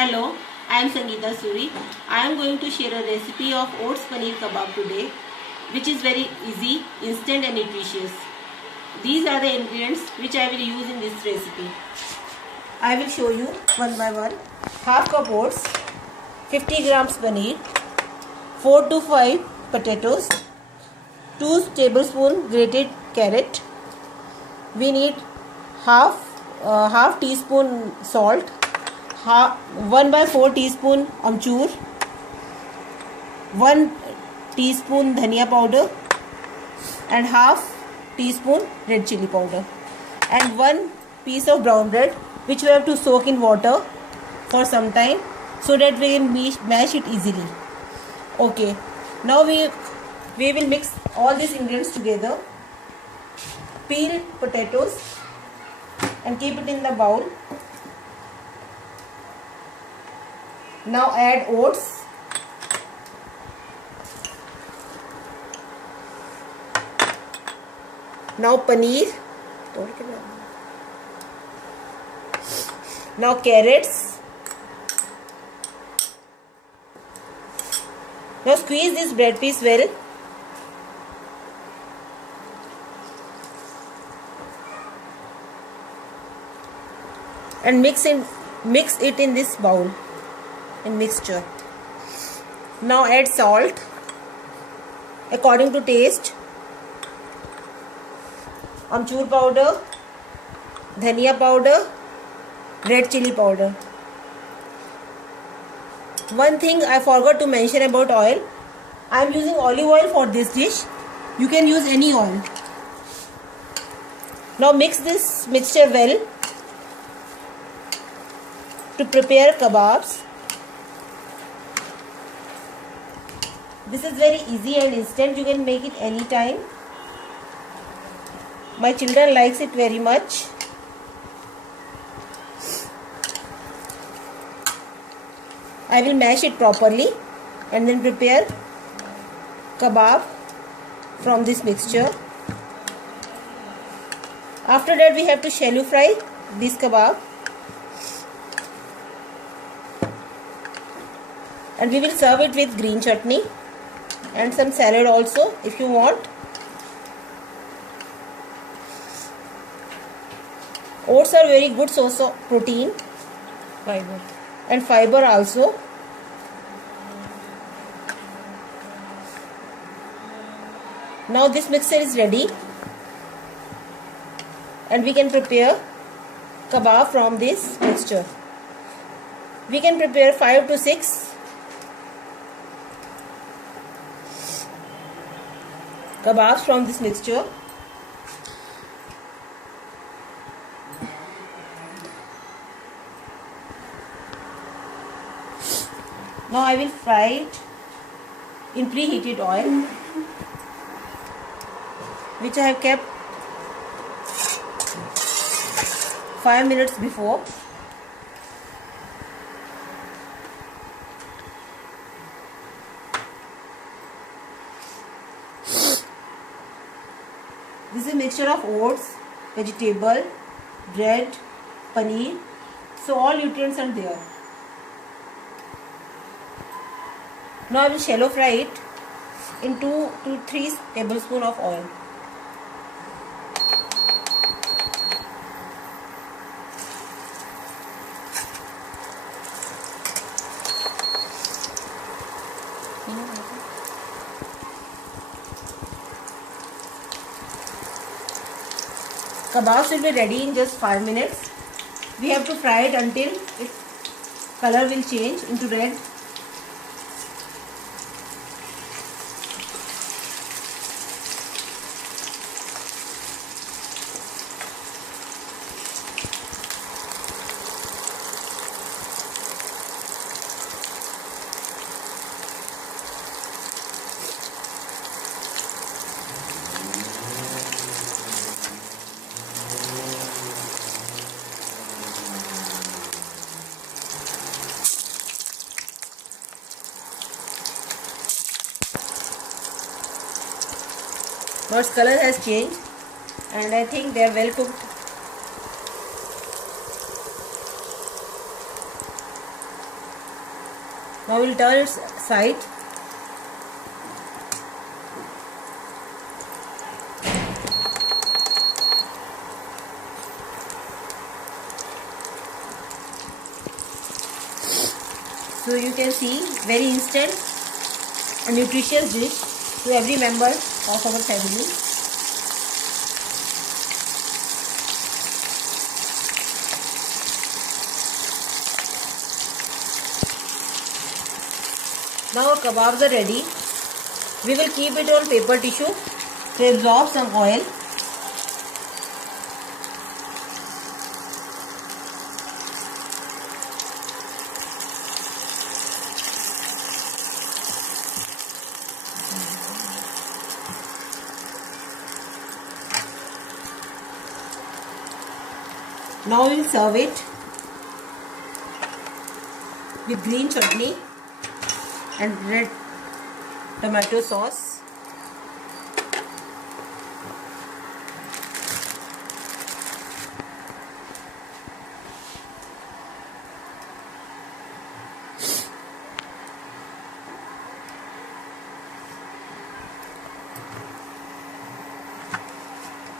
Hello, I am Sangeeta Suri. I am going to share a recipe of oats paneer kebab today, which is very easy, instant and nutritious. These are the ingredients which I will use in this recipe. I will show you one by one. Half cup oats, 50 grams paneer, 4 to 5 potatoes, 2 tablespoon grated carrot. We need half teaspoon salt, 1/4 teaspoon amchur, 1 teaspoon dhania powder and half teaspoon red chili powder, and 1 piece of brown bread which we have to soak in water for some time so that we can mash it easily. Okay, now we will mix all these ingredients together. Peel potatoes and keep it in the bowl. Now add oats. Now paneer. Now carrots. Now squeeze this bread piece well. And mix it in this bowl in mixture. Now add salt according to taste, amchur powder, dhania powder, red chili powder. One thing I forgot to mention about oil. I am using olive oil for this dish. You can use any oil. Now mix this mixture well to prepare kebabs. This is very easy and instant. You can make it anytime. My children likes it very much. I will mash it properly and then prepare kebab from this mixture. After that we have to shallow fry this kebab. And we will serve it with green chutney and some salad also if you want. Oats are very good source of protein, fiber, and fiber also. Now this mixture is ready and we can prepare kebab from this mixture. We can prepare 5 to 6 kebabs from this mixture. Now I will fry it in preheated oil which I have kept 5 minutes before. This is a mixture of oats, vegetable, bread, paneer. So all nutrients are there. Now I will shallow fry it in 2 to 3 tablespoons of oil. Kebabs will be ready in just 5 minutes. We have to fry it until its color will change into red. Now its color has changed and I think they are well cooked. Now we'll turn its side. So you can see, very instant and nutritious dish to every member of our family. Now our kebabs are ready. We will keep it on paper tissue to absorb some oil. Now we will serve it with green chutney and red tomato sauce.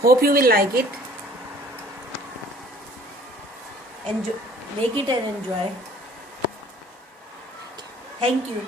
Hope you will like it. Enjoy, make it and enjoy. Thank you.